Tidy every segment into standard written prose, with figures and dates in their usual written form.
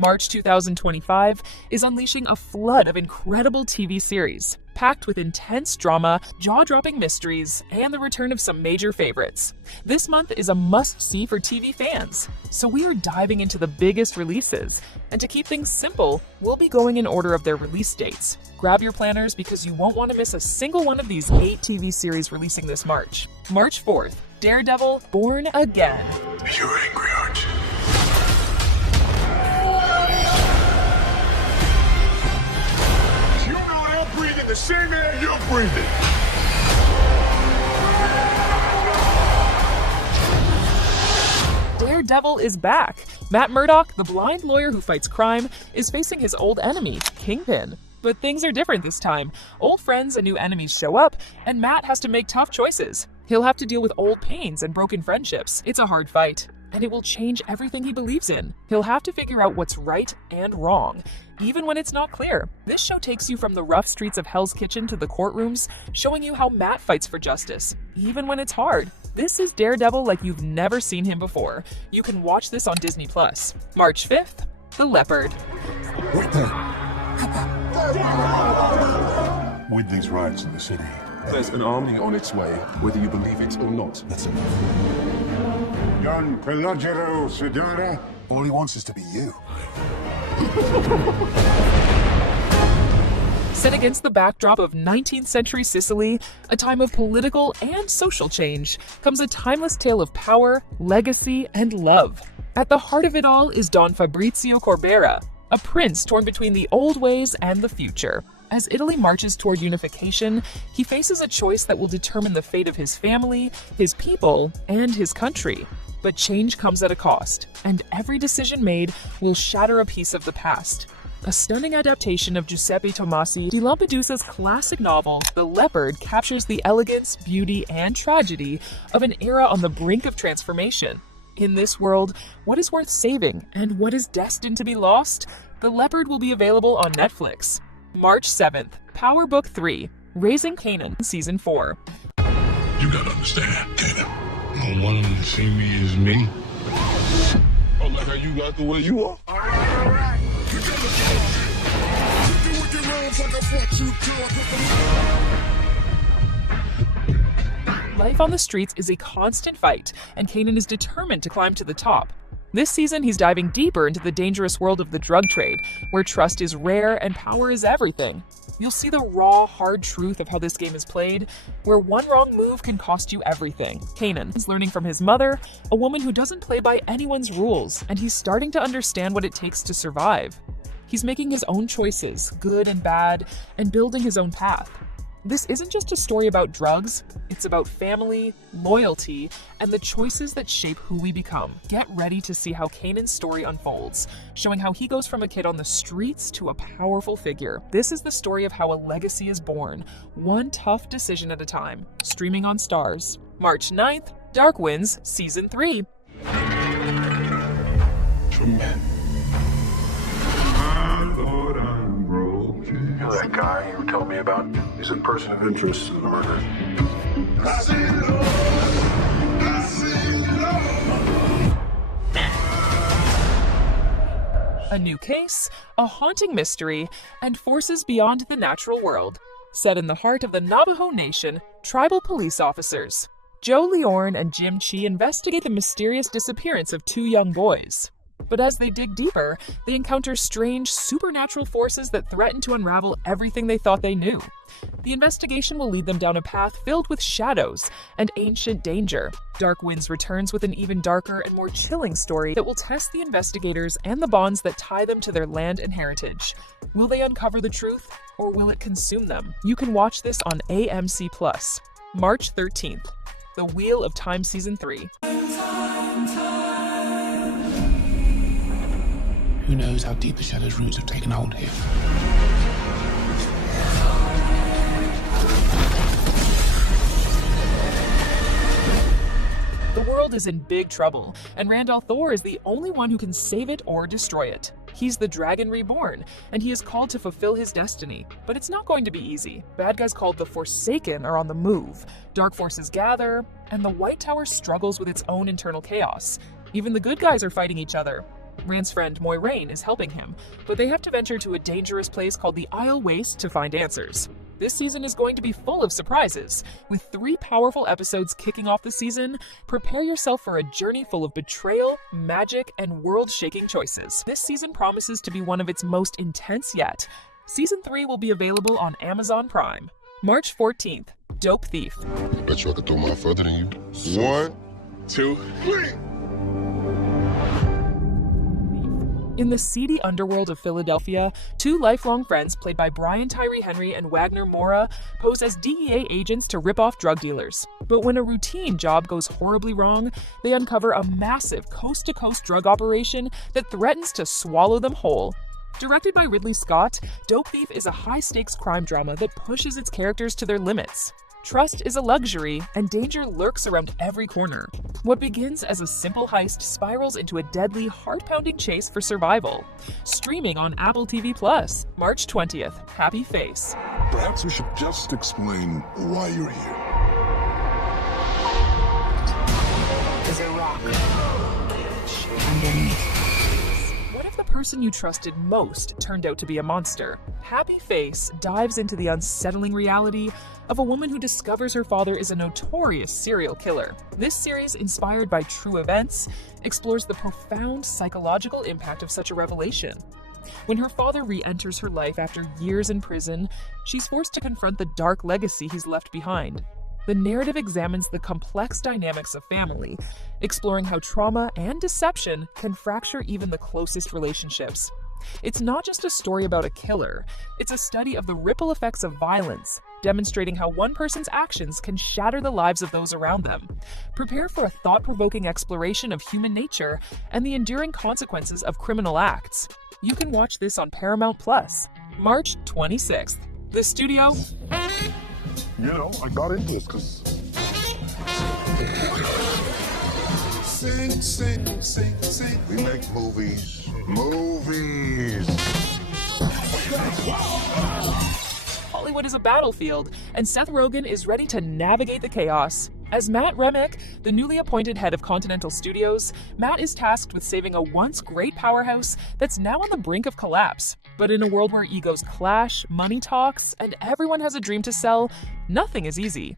March 2025 is unleashing a flood of incredible TV series, packed with intense drama, jaw-dropping mysteries, and the return of some major favorites. This month is a must-see for TV fans, so we are diving into the biggest releases. And to keep things simple, we'll be going in order of their release dates. Grab your planners because you won't want to miss a single one of these 8 TV series releasing this March. March 4th, Daredevil Born Again. You're angry, aren't you? Breathing the same air you're breathing. Daredevil is back. Matt Murdock, the blind lawyer who fights crime, is facing his old enemy, Kingpin. But things are different this time. Old friends and new enemies show up, and Matt has to make tough choices. He'll have to deal with old pains and broken friendships. It's a hard fight, and it will change everything he believes in. He'll have to figure out what's right and wrong, even when it's not clear. This show takes you from the rough streets of Hell's Kitchen to the courtrooms, showing you how Matt fights for justice, even when it's hard. This is Daredevil like you've never seen him before. You can watch this on Disney+. March 5th, The Leopard. Wait there. Win these riots in the city. There's an army on its way, whether you believe it or not. That's enough. Don Pelagero Sedona. All he wants is to be you. Set against the backdrop of 19th century Sicily, a time of political and social change, comes a timeless tale of power, legacy, and love. At the heart of it all is Don Fabrizio Corbera, a prince torn between the old ways and the future. As Italy marches toward unification, he faces a choice that will determine the fate of his family, his people, and his country. But change comes at a cost, and every decision made will shatter a piece of the past. A stunning adaptation of Giuseppe Tomasi di Lampedusa's classic novel, The Leopard captures the elegance, beauty, and tragedy of an era on the brink of transformation. In this world, what is worth saving and what is destined to be lost? The Leopard will be available on Netflix. March 7th, Power Book 3, Raising Kanan, Season 4. You gotta understand, Kanan. No one to see me as me. Oh, like how you got the way you are? All right. You gotta do it your rounds like I fought you, Life on the streets is a constant fight, and Kanan is determined to climb to the top. This season, he's diving deeper into the dangerous world of the drug trade, where trust is rare and power is everything. You'll see the raw, hard truth of how this game is played, where one wrong move can cost you everything. Kanan is learning from his mother, a woman who doesn't play by anyone's rules, and he's starting to understand what it takes to survive. He's making his own choices, good and bad, and building his own path. This isn't just a story about drugs, it's about family, loyalty, and the choices that shape who we become. Get ready to see how Kanan's story unfolds, showing how he goes from a kid on the streets to a powerful figure. This is the story of how a legacy is born, one tough decision at a time. Streaming on Starz. March 9th, Dark Winds Season 3. True men. That guy you told me about is a person of interest in the murder. I see love. I see love. A new case, a haunting mystery, and forces beyond the natural world. Set in the heart of the Navajo Nation, tribal police officers Joe Leorn and Jim Chi investigate the mysterious disappearance of 2 young boys. But as they dig deeper, they encounter strange, supernatural forces that threaten to unravel everything they thought they knew. The investigation will lead them down a path filled with shadows and ancient danger. Dark Winds returns with an even darker and more chilling story that will test the investigators and the bonds that tie them to their land and heritage. Will they uncover the truth, or will it consume them? You can watch this on AMC+. March 13th, The Wheel of Time Season 3. Who knows how deep the shadow's roots have taken hold here? The world is in big trouble, and Randall Thor is the only one who can save it or destroy it. He's the Dragon Reborn, and he is called to fulfill his destiny. But it's not going to be easy. Bad guys called the Forsaken are on the move. Dark forces gather, and the White Tower struggles with its own internal chaos. Even the good guys are fighting each other. Rand's friend Moiraine is helping him, but they have to venture to a dangerous place called the Isle Waste to find answers. This season is going to be full of surprises. With 3 powerful episodes kicking off the season, prepare yourself for a journey full of betrayal, magic, and world-shaking choices. This season promises to be one of its most intense yet. Season 3 will be available on Amazon Prime. March 14th, Dope Thief. Bet you I could throw mine further than you. 1, 2, 3. In the seedy underworld of Philadelphia, 2 lifelong friends played by Brian Tyree Henry and Wagner Moura pose as DEA agents to rip off drug dealers. But when a routine job goes horribly wrong, they uncover a massive coast-to-coast drug operation that threatens to swallow them whole. Directed by Ridley Scott, Dope Thief is a high-stakes crime drama that pushes its characters to their limits. Trust is a luxury, and danger lurks around every corner. What begins as a simple heist spirals into a deadly, heart-pounding chase for survival. Streaming on Apple TV+, March 20th. Happy Face. Perhaps we should just explain why you're here. There's a rock underneath. What if the person you trusted most turned out to be a monster? Happy Face dives into the unsettling reality of a woman who discovers her father is a notorious serial killer. This series, inspired by true events, explores the profound psychological impact of such a revelation. When her father re-enters her life after years in prison, she's forced to confront the dark legacy he's left behind. The narrative examines the complex dynamics of family, exploring how trauma and deception can fracture even the closest relationships. It's not just a story about a killer, it's a study of the ripple effects of violence, demonstrating how one person's actions can shatter the lives of those around them. Prepare for a thought-provoking exploration of human nature and the enduring consequences of criminal acts. You can watch this on Paramount+, March 26th. The studio... You know, I got into this because... Sing. We make movies. Hollywood is a battlefield, and Seth Rogen is ready to navigate the chaos. As Matt Remick, the newly appointed head of Continental Studios, Matt is tasked with saving a once great powerhouse that's now on the brink of collapse. But in a world where egos clash, money talks, and everyone has a dream to sell, nothing is easy.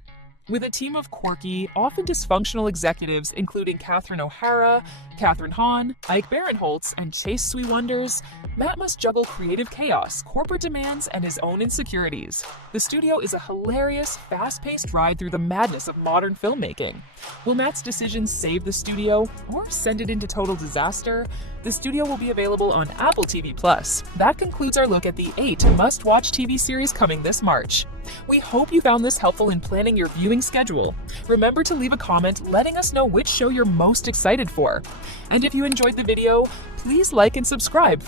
With a team of quirky, often dysfunctional executives including Catherine O'Hara, Catherine Hahn, Ike Barinholtz, and Chase Sui Wonders, Matt must juggle creative chaos, corporate demands, and his own insecurities. The studio is a hilarious, fast-paced ride through the madness of modern filmmaking. Will Matt's decisions save the studio or send it into total disaster? The studio will be available on Apple TV+. That concludes our look at the 8 must-watch TV series coming this March. We hope you found this helpful in planning your viewing schedule. Remember to leave a comment letting us know which show you're most excited for. And if you enjoyed the video, please like and subscribe.